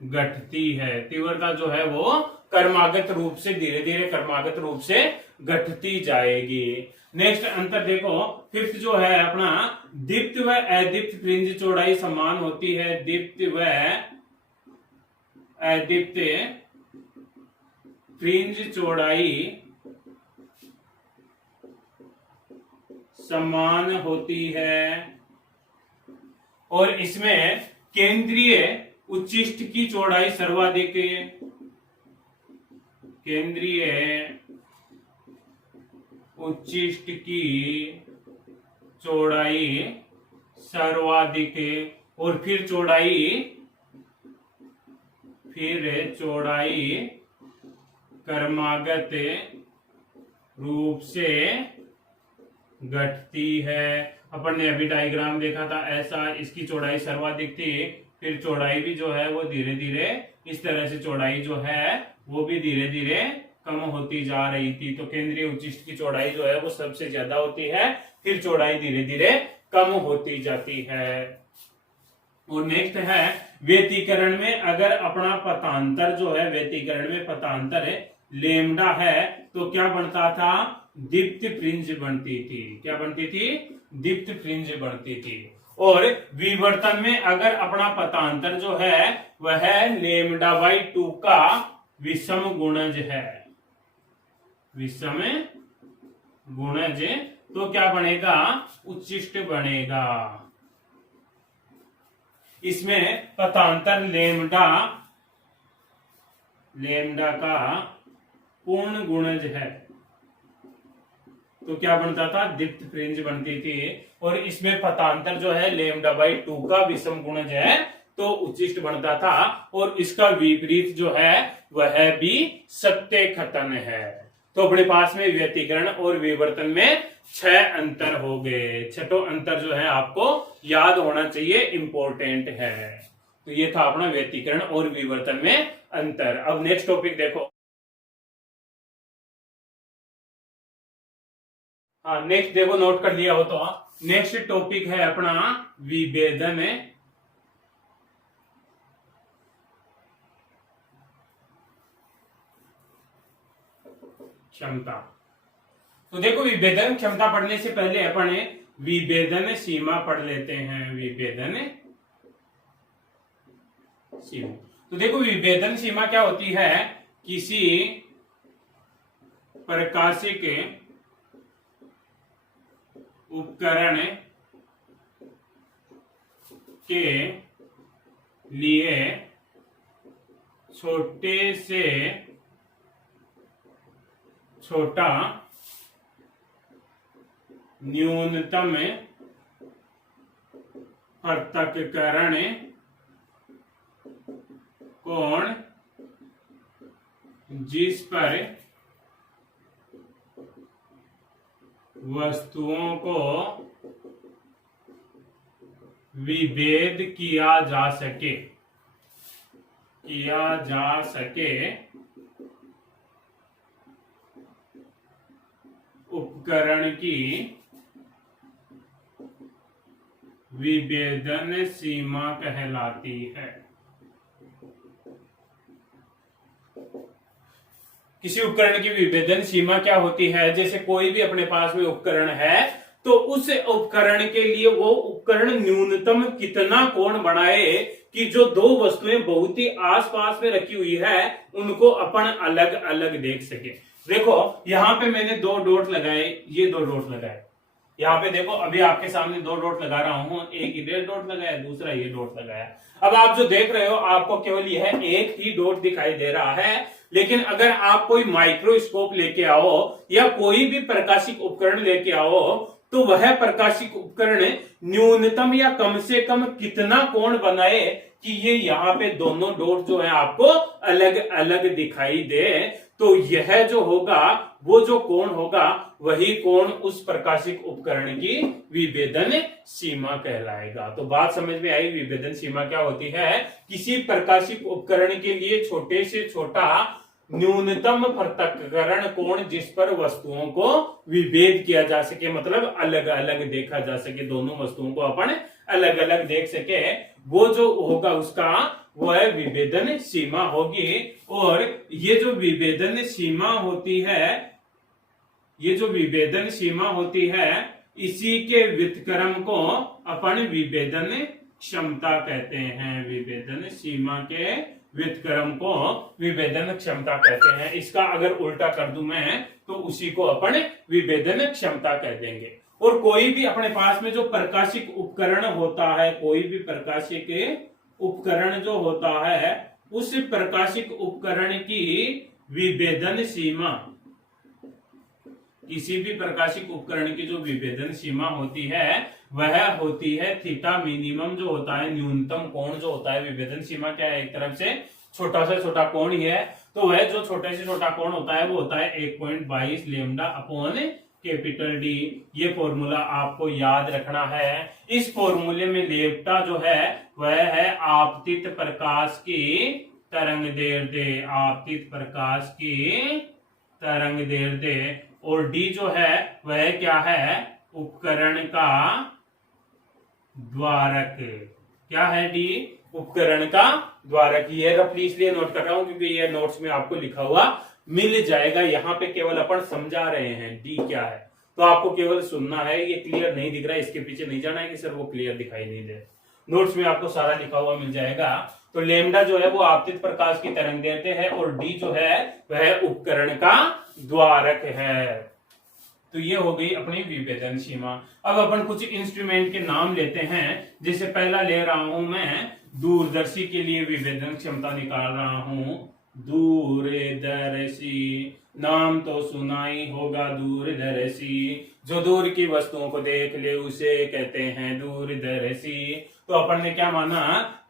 घटती है। तीव्रता जो है वो क्रमागत रूप से, धीरे धीरे क्रमागत रूप से घटती जाएगी। नेक्स्ट अंतर देखो, फिफ्थ जो है अपना, दीप्त व अदीप्त फ्रिंज चौड़ाई समान होती है। दीप्त व अदीप्त फ्रिंज चौड़ाई समान होती है और इसमें केंद्रीय उच्चिष्ट की चौड़ाई सर्वाधिक, केंद्रीय उच्चिष्ट की चौड़ाई सर्वाधिक, और फिर चौड़ाई क्रमागत रूप से घटती है। अपन ने अभी डायग्राम देखा था, ऐसा इसकी चौड़ाई सर्वाधिक थी, फिर चौड़ाई भी जो है वो धीरे धीरे इस तरह से चौड़ाई जो है वो भी धीरे धीरे कम होती जा रही थी। तो केंद्रीय उच्चिष्ट की चौड़ाई जो है वो सबसे ज्यादा होती है, फिर चौड़ाई धीरे धीरे कम होती जाती है। और नेक्स्ट है व्यतिकरण में अगर अपना पथांतर जो है, व्यतिकरण में पथांतर लेमडा है तो क्या बनता था, दीप्त फ्रिंज बनती थी। क्या बनती थी, दीप्त फ्रिंज बनती थी। और विवर्तन में अगर अपना पथांतर जो है वह लेमडा बाई 2 का विषम गुणज है, विषम गुणज, तो क्या बनेगा, उच्चिष्ट बनेगा। इसमें पथांतर लेमडा का पूर्ण गुणज है तो क्या बनता था, दीप्त फ्रिंज बनती थी। और इसमें पथांतर जो है लेमडा बाई 2 का विषम गुणज है तो उच्चिष्ट बनता था। और इसका विपरीत जो है वह भी सत्य खतन है। तो अपने पास में व्यतिकरण और विवर्तन में 6 अंतर हो गए। छठों अंतर जो है आपको याद होना चाहिए, इंपॉर्टेंट है। तो ये था अपना व्यतिकरण और विवर्तन में अंतर। अब नेक्स्ट टॉपिक देखो। हाँ, नेक्स्ट देखो, नोट कर लिया हो तो। नेक्स्ट टॉपिक है अपना विभेदन क्षमता। तो देखो, विभेदन क्षमता पढ़ने से पहले अपन विभेदन सीमा पढ़ लेते हैं। विभेदन सीमा, तो देखो विभेदन सीमा क्या होती है, किसी प्रकाशिक उपकरण के लिए छोटे से छोटा न्यूनतम पृथक्करण कोण जिस पर वस्तुओं को विभेद किया जा सके उपकरण की विभेदन सीमा कहलाती है। किसी उपकरण की विभेदन सीमा क्या होती है, जैसे कोई भी अपने पास में उपकरण है तो उस उपकरण के लिए वो उपकरण न्यूनतम कितना कोण बनाए कि जो दो वस्तुएं बहुत ही आसपास में रखी हुई है उनको अपन अलग अलग देख सके। देखो यहां पे मैंने 2 डॉट लगाए, ये 2 डॉट लगाए। यहाँ पे देखो अभी आपके सामने 2 डॉट लगा रहा हूं, एक इधर डॉट लगाया, दूसरा ये डॉट लगाया। अब आप जो देख रहे हो आपको केवल यह एक ही डॉट दिखाई दे रहा है, लेकिन अगर आप कोई माइक्रोस्कोप लेके आओ या कोई भी प्रकाशिक उपकरण लेके आओ तो वह प्रकाशिक उपकरण न्यूनतम या कम से कम कितना कोण बनाए कि ये यहाँ पे दोनों डॉट जो है आपको अलग अलग दिखाई दे। तो यह जो होगा वो जो कोण होगा वही कोण उस प्रकाशिक उपकरण की विभेदन सीमा कहलाएगा। तो बात समझ में आई, विभेदन सीमा क्या होती है? किसी प्रकाशिक उपकरण के लिए छोटे से छोटा न्यूनतम पृथक्करण कोण जिस पर वस्तुओं को विभेद किया जा सके, मतलब अलग अलग देखा जा सके, दोनों वस्तुओं को अपन अलग अलग देख सके, वो जो होगा उसका वह विभेदन सीमा होगी। और ये जो विभेदन सीमा होती है, ये जो विभेदन सीमा होती है, इसी के व्युत्क्रम को अपन विभेदन क्षमता कहते हैं। विभेदन सीमा के व्युत्क्रम को विभेदन क्षमता कहते हैं। इसका अगर उल्टा कर दूं मैं तो उसी को अपन विभेदन क्षमता कह देंगे। और कोई भी अपने पास में जो प्रकाशिक उपकरण होता है, कोई भी प्रकाशिक उपकरण जो होता है, उस प्रकाशिक उपकरण की विभेदन सीमा, किसी भी प्रकाशिक उपकरण की जो विभेदन सीमा होती है वह होती है थीटा मिनिमम, जो होता है न्यूनतम कोण जो होता है। विभेदन सीमा क्या है? एक तरफ से छोटा से छोटा कोण ही है, तो वह जो छोटे से छोटा कोण होता है वो होता है 1.22 लेमडा अपॉन कैपिटल डी। ये फॉर्मूला आपको याद रखना है। इस फॉर्मूले में लेप्टा जो है वह है आपतित प्रकाश की तरंग दैर्ध्य, आपतित प्रकाश की तरंग दैर्ध्य। और डी जो है वह क्या है? उपकरण का द्वारक। क्या है डी? उपकरण का द्वारक। ये रफली इसलिए नोट कर रहा हूं क्योंकि ये नोट्स में आपको लिखा हुआ मिल जाएगा। यहाँ पे केवल अपन समझा रहे हैं डी क्या है, तो आपको केवल सुनना है। ये क्लियर नहीं दिख रहा है, इसके पीछे नहीं जाना है कि सर वो क्लियर दिखाई नहीं दे। नोट्स में आपको सारा लिखा हुआ मिल जाएगा। तो लेमडा जो है वो आपतित प्रकाश की तरंग दैर्ध्य है और डी जो है वह उपकरण का द्वारक है। तो ये हो गई अपनी विभेदन सीमा। अब अपन कुछ इंस्ट्रूमेंट के नाम लेते हैं। जैसे पहला ले रहा हूं मैं दूरदर्शी के लिए विभेदन क्षमता निकाल रहा हूं। दूरदर्शी, नाम तो सुना ही होगा दूरदर्शी। जो दूर की वस्तुओं को देख ले उसे कहते हैं दूरदर्शी। तो अपन ने क्या माना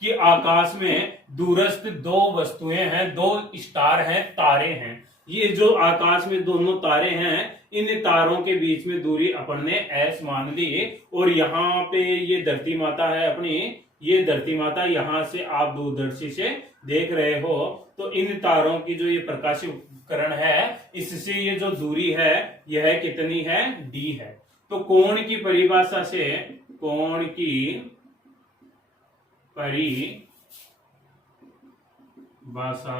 कि आकाश में दूरस्थ दो वस्तुएं हैं, दो स्टार हैं, तारे हैं। ये जो आकाश में दोनों तारे हैं, इन तारों के बीच में दूरी अपन ने s मान ली। और यहाँ पे ये धरती माता है अपनी, ये धरती माता, यहाँ से आप दूरदर्शी से देख रहे हो। तो इन तारों की जो ये प्रकाशिक उपकरण है, इससे ये जो दूरी है यह कितनी है? d है। तो कोण की परिभाषा से, कोण की परिभाषा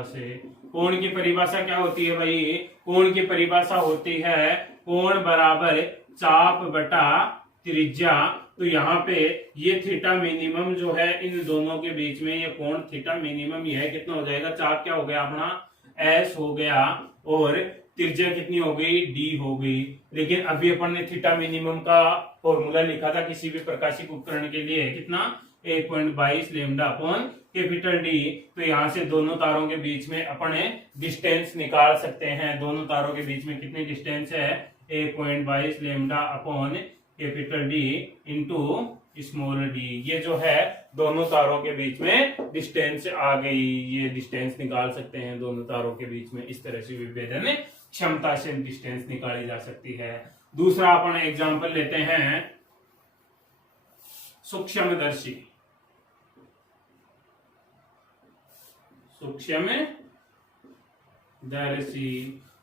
से, कोण की परिभाषा क्या होती है भाई? कोण की परिभाषा होती है कोण बराबर चाप बटा त्रिज्या। तो यहाँ पे ये थीटा मिनिमम जो है इन दोनों के बीच में, ये कोण थीटा मिनिमम यह कितना हो जाएगा? चाप क्या हो गया अपना? s हो गया। और त्रिज्या कितनी हो गई? d हो गई। लेकिन अभी अपन ने थीटा मिनिमम का फॉर्मूला लिखा था किसी भी प्रकाशिक उपकरण के लिए, कितना? 1.22 लेमडा अपॉन कैपिटल डी। तो यहाँ से दोनों तारों के बीच में अपन डिस्टेंस निकाल सकते हैं। दोनों तारों के बीच में कितनी डिस्टेंस है? 1.22 lambda upon capital D into small D. ये जो है दोनों तारों के बीच में डिस्टेंस आ गई। ये डिस्टेंस निकाल सकते हैं दोनों तारों के बीच में। इस तरह से विभेदन क्षमता से डिस्टेंस निकाली जा सकती है। दूसरा अपन एग्जांपल लेते हैं सूक्ष्मदर्शी। सूक्ष्मदर्शी,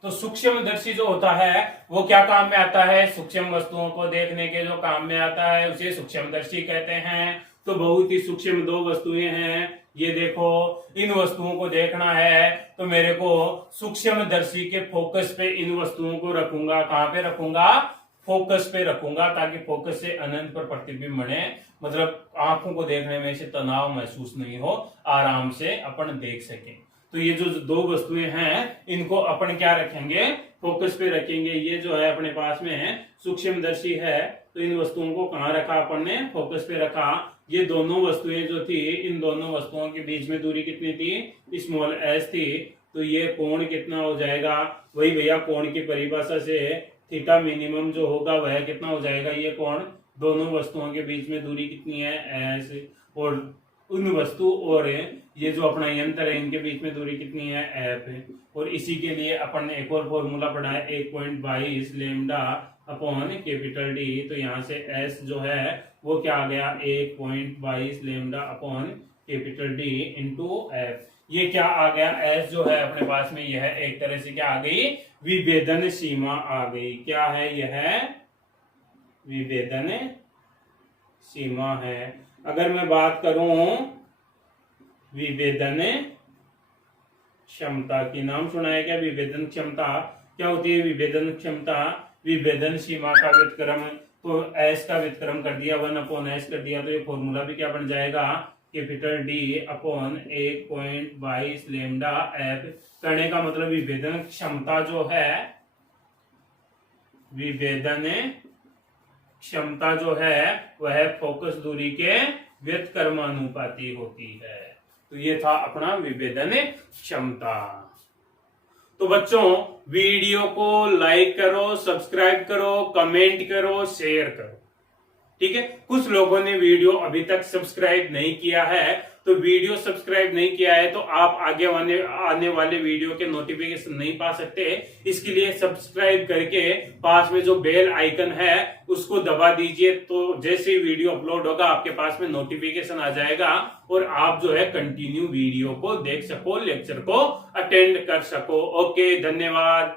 तो सूक्ष्मदर्शी जो होता है वो क्या काम में आता है? सूक्ष्म वस्तुओं को देखने के जो काम में आता है उसे सूक्ष्मदर्शी कहते हैं। तो बहुत ही सूक्ष्म दो वस्तुएं हैं, ये देखो, इन वस्तुओं को देखना है तो मेरे को सूक्ष्मदर्शी के फोकस पे इन वस्तुओं को रखूंगा। कहां पे रखूंगा? फोकस पे रखूंगा, ताकि फोकस से अनंत पर प्रतिबिंब बने। मतलब आंखों को देखने में से तनाव महसूस नहीं हो, आराम से अपन देख सकें। तो ये जो दो वस्तुएं हैं इनको अपन क्या रखेंगे? फोकस पे रखेंगे। ये जो है अपने पास में सूक्ष्मदर्शी है, तो इन वस्तुओं को कहाँ रखा अपन ने? फोकस पे रखा। ये दोनों वस्तुएं जो थी, इन दोनों वस्तुओं के बीच में दूरी कितनी थी? स्मॉल s थी। तो ये कोण कितना हो जाएगा, वही भैया कोण की परिभाषा से थीटा मिनिमम जो होगा वह कितना हो जाएगा, ये कोण दोनों वस्तुओं के बीच में दूरी कितनी है एस, और उन वस्तु और ये जो अपना यंत्र है इनके बीच में दूरी कितनी है एफ है। और इसी के लिए अपन ने एक और फॉर्मूला पढ़ा है 1.22 लेमडा अपॉन कैपिटल डी। तो यहाँ से एस जो है वो क्या आ गया 1.22 lambda upon capital D into F. ये क्या आ गया एस जो है अपने पास में, यह एक तरह से क्या आ गई विभेदन सीमा आ गई। क्या है यह विभेदन सीमा है। अगर मैं बात करूं विभेदन क्षमता की, नाम सुना है क्या विभेदन क्षमता, क्या होती है विभेदन क्षमता, विभेदन सीमा का व्युत्क्रम। तो एस का व्युत्क्रम कर दिया 1/s कर दिया, तो ये फॉर्मूला भी क्या बन जाएगा capital D upon 1.22 lambda F. करने का मतलब विभेदन क्षमता जो है, विभेदन क्षमता जो है वह फोकस दूरी के व्युत्क्रमानुपाती होती है। तो ये था अपना विभेदन क्षमता। तो बच्चों वीडियो को लाइक करो, सब्सक्राइब करो, कमेंट करो, शेयर करो, ठीक है। कुछ लोगों ने वीडियो अभी तक सब्सक्राइब नहीं किया है, तो वीडियो सब्सक्राइब नहीं किया है तो आप आगे आने वाले वीडियो के नोटिफिकेशन नहीं पा सकते। इसके लिए सब्सक्राइब करके पास में जो बेल आइकन है उसको दबा दीजिए, तो जैसे ही वीडियो अपलोड होगा आपके पास में नोटिफिकेशन आ जाएगा और आप जो है कंटिन्यू वीडियो को देख सको, लेक्चर को अटेंड कर सको। ओके, धन्यवाद।